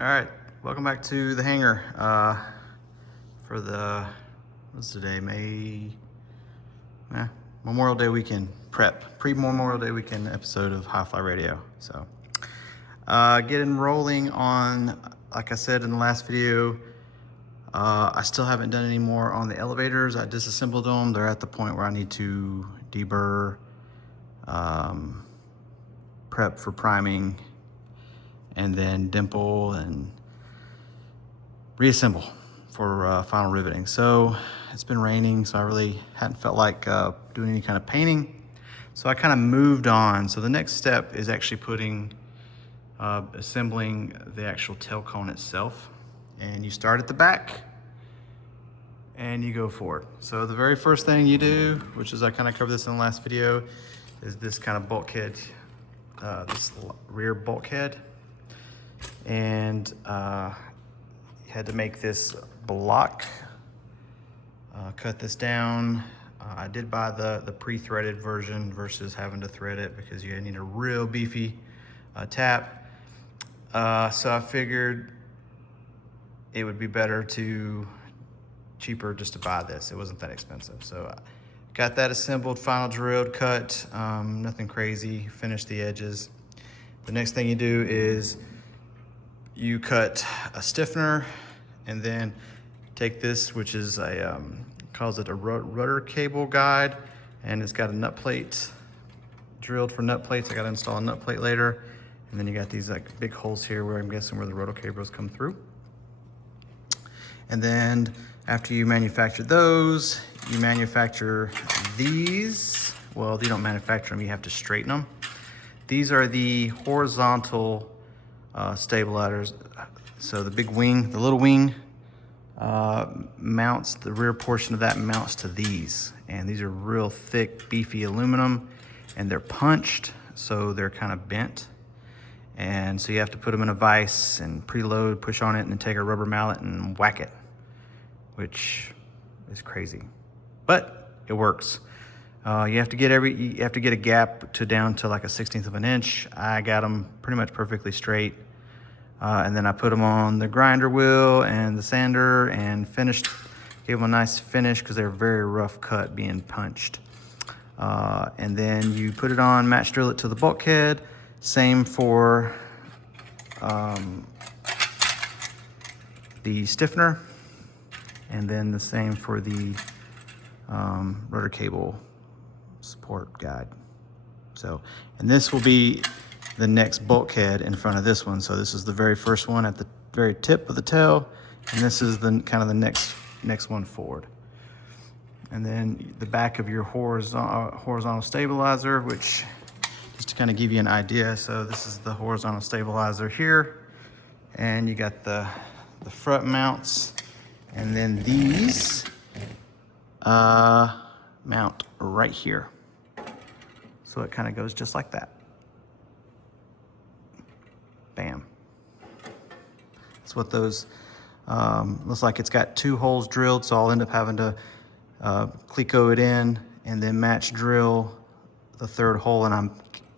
All right, welcome back to the hangar for the, what's today, Memorial Day weekend pre-Memorial Day weekend episode of HiFly Radio. So getting rolling on, like I said in the last video, I still haven't done any more on the elevators. I disassembled them. They're at the point where I need to deburr, prep for priming, and then dimple and reassemble for final riveting. So it's been raining, so I really hadn't felt like doing any kind of painting. So I kind of moved on. So the next step is actually assembling the actual tail cone itself. And you start at the back and you go forward. So the very first thing you do, which is I kind of covered this in the last video, is this kind of bulkhead, this rear bulkhead. And had to make this block, cut this down. I did buy the pre-threaded version versus having to thread it because you need a real beefy tap. So I figured it would be cheaper just to buy this. It wasn't that expensive. So I got that assembled, final drilled, cut, nothing crazy, finished the edges. The next thing you do is you cut a stiffener and then take this, which is calls it a rudder cable guide, and it's got a nut plate drilled for nut plates. I got to install a nut plate later. And then you got these like big holes here where I'm guessing where the rotor cables come through. And then after you manufacture those, you manufacture these. Well, you don't manufacture them, you have to straighten them. These are the horizontal stabilizers. So the big wing, the little wing mounts, the rear portion of that mounts to these. And these are real thick, beefy aluminum, and they're punched, so they're kind of bent. And so you have to put them in a vise and preload, push on it, and then take a rubber mallet and whack it, which is crazy, but it works. You have to get a gap down to like a 1/16 of an inch. I got them pretty much perfectly straight. And then I put them on the grinder wheel and the sander and gave them a nice finish because they're very rough cut being punched. And then you put it on, match drill it to the bulkhead. Same for the stiffener. And then the same for the rudder cable support guide. So, and this will be the next bulkhead in front of this one. So this is the very first one at the very tip of the tail, and this is the kind of the next one forward. And then the back of your horizontal stabilizer, which just to kind of give you an idea. So this is the horizontal stabilizer here, and you got the front mounts, and then these mount right here. So it kind of goes just like that. Bam. That's what those, looks like it's got 2 holes drilled, so I'll end up having to cleco it in and then match drill the 3rd hole, and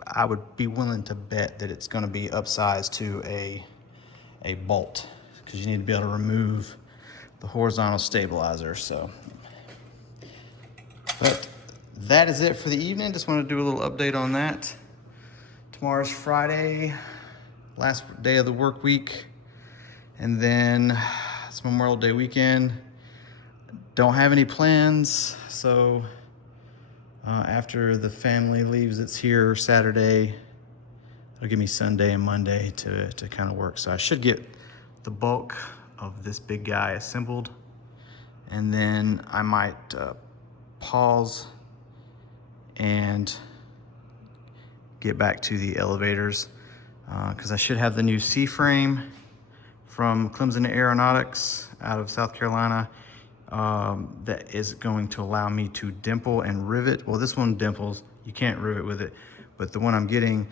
I would be willing to bet that it's gonna be upsized to a bolt, because you need to be able to remove the horizontal stabilizer. So, but that is it for the evening. Just wanted to do a little update on that. Tomorrow's Friday, last day of the work week, and then it's Memorial Day weekend. Don't have any plans, so after the family leaves, it's here Saturday. It'll give me Sunday and Monday to kind of work. So I should get the bulk of this big guy assembled, and then I might pause and get back to the elevators, because I should have the new C-frame from Clemson Aeronautics out of South Carolina that is going to allow me to dimple and rivet. Well, this one dimples, you can't rivet with it, but the one I'm getting,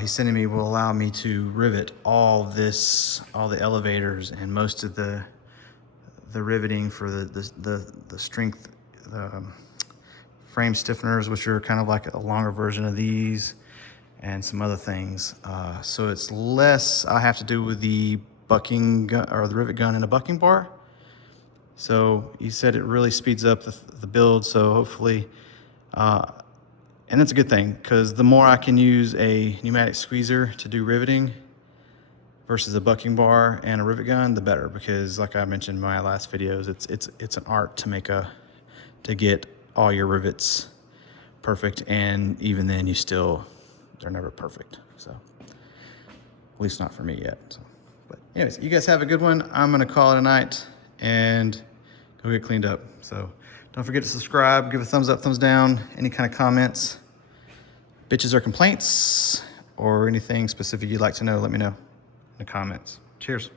he's sending me, will allow me to rivet all the elevators and most of the riveting for the strength, frame stiffeners, which are kind of like a longer version of these, and some other things. So it's less I have to do with the bucking gun, or the rivet gun in a bucking bar. So he said it really speeds up the build. So hopefully, and that's a good thing, because the more I can use a pneumatic squeezer to do riveting versus a bucking bar and a rivet gun, the better. Because like I mentioned in my last videos, it's an art to get all your rivets perfect, and even then they're never perfect. So at least not for me yet. So, but anyways, you guys have a good one. I'm gonna call it a night and go get cleaned up. So don't forget to subscribe, give a thumbs up, thumbs down, any kind of comments, bitches or complaints, or anything specific you'd like to know, let me know in the comments. Cheers.